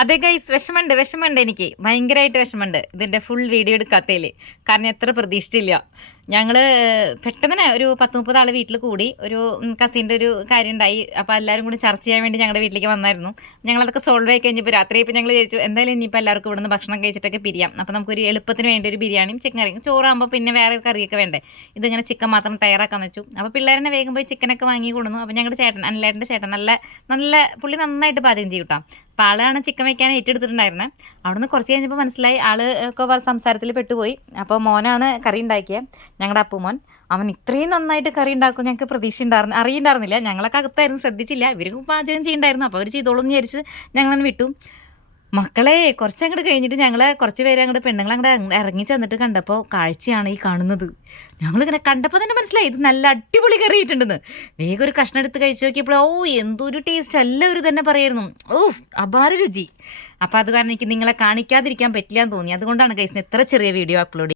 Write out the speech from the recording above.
അതെ ഗൈസ്, വിഷമമുണ്ട് എനിക്ക് ഭയങ്കരമായിട്ട് വിഷമമുണ്ട് ഇതിൻ്റെ ഫുൾ വീഡിയോ എടുക്കാത്തതിൽ. കാരണം എത്ര പ്രതീക്ഷിച്ചില്ല. ഞങ്ങൾ പെട്ടെന്ന് തന്നെ ഒരു 10-30 ആൾ വീട്ടിൽ കൂടി. ഒരു കസിൻ്റെ ഒരു കാര്യം ഉണ്ടായി. അപ്പോൾ എല്ലാവരും കൂടി ചർച്ച ചെയ്യാൻ വേണ്ടി ഞങ്ങളുടെ വീട്ടിലേക്ക് വന്നായിരുന്നു. ഞങ്ങളതൊക്കെ സോൾവ് ആയി കഴിഞ്ഞപ്പോൾ രാത്രിയപ്പോൾ ഞങ്ങൾ ചോദിച്ചു എന്തായാലും ഇനിയിപ്പോൾ എല്ലാവർക്കും ഇവിടുന്ന് ഭക്ഷണം കഴിച്ചിട്ടൊക്കെ പിരിയാം. അപ്പോൾ നമുക്കൊരു എളുപ്പത്തിന് വേണ്ടി ഒരു ബിരിയാണിയും ചിക്കൻ കറിയും, ചോറാകുമ്പോൾ പിന്നെ വേറെ കറിയൊക്കെ വേണ്ടേ, ഇതിങ്ങനെ ചിക്കൻ മാത്രം തയ്യാറാക്കാന്ന് വെച്ചു. അപ്പോൾ പിള്ളേരെ വേഗം പോയി ചിക്കനൊക്കെ വാങ്ങി കൊടുന്നു. അപ്പോൾ ഞങ്ങളുടെ ചേട്ടൻ, അനിലേട്ടൻ്റെ ചേട്ടൻ, നല്ല പുള്ളി നന്നായിട്ട് പാചകം ചെയ്യും കേട്ടോ. അപ്പോൾ ആളാണ് ചിക്കൻ വയ്ക്കാൻ ഏറ്റെടുത്തിട്ടുണ്ടായിരുന്നത്. അവിടുന്ന് കുറച്ച് കഴിഞ്ഞപ്പോൾ മനസ്സിലായി ആൾ ഒക്കെ സംസാരത്തിൽ പെട്ടുപോയി. അപ്പോൾ മോനാണ് കറി ഉണ്ടാക്കിയത്, ഞങ്ങളുടെ അപ്പുമോൻ. അവൻ ഇത്രയും നന്നായിട്ട് കറി ഉണ്ടാക്കും ഞങ്ങൾക്ക് പ്രതീക്ഷ അറിയണ്ടായിരുന്നില്ല. ഞങ്ങളൊക്കെ അകത്തായിരുന്നു, ശ്രദ്ധിച്ചില്ല. ഇവർ പാചകം ചെയ്യുന്നുണ്ടായിരുന്നു. അപ്പോൾ അവർ ചെയ്തോളും എന്ന് വിചാരിച്ച് ഞങ്ങളങ്ങനെ വിട്ടു. മക്കളെ കുറച്ചങ്ങോട്ട് കഴിഞ്ഞിട്ട് ഞങ്ങൾ കുറച്ച് പേര് അങ്ങോട്ട് പെണ്ണുങ്ങൾ അങ്ങോട്ട് ഇറങ്ങി ചെന്നിട്ട് കണ്ടപ്പോൾ കാഴ്ചയാണ് ഈ കാണുന്നത്. ഞങ്ങളിങ്ങനെ കണ്ടപ്പോൾ തന്നെ മനസ്സിലായി ഇത് നല്ല അടിപൊളി കറിയിട്ടുണ്ടെന്ന്. വേഗം ഒരു കഷ്ണം എടുത്ത് കഴിച്ച് നോക്കിയപ്പോൾ എന്തൊരു ടേസ്റ്റ്, എല്ലാവരും തന്നെ പറയായിരുന്നു അപാര രുചി. അപ്പോൾ അത് കാരണം എനിക്ക് നിങ്ങളെ കാണിക്കാതിരിക്കാൻ പറ്റില്ല എന്ന് തോന്നി. അതുകൊണ്ടാണ് ഗൈസിന് എത്ര ചെറിയ വീഡിയോ അപ്ലോഡ്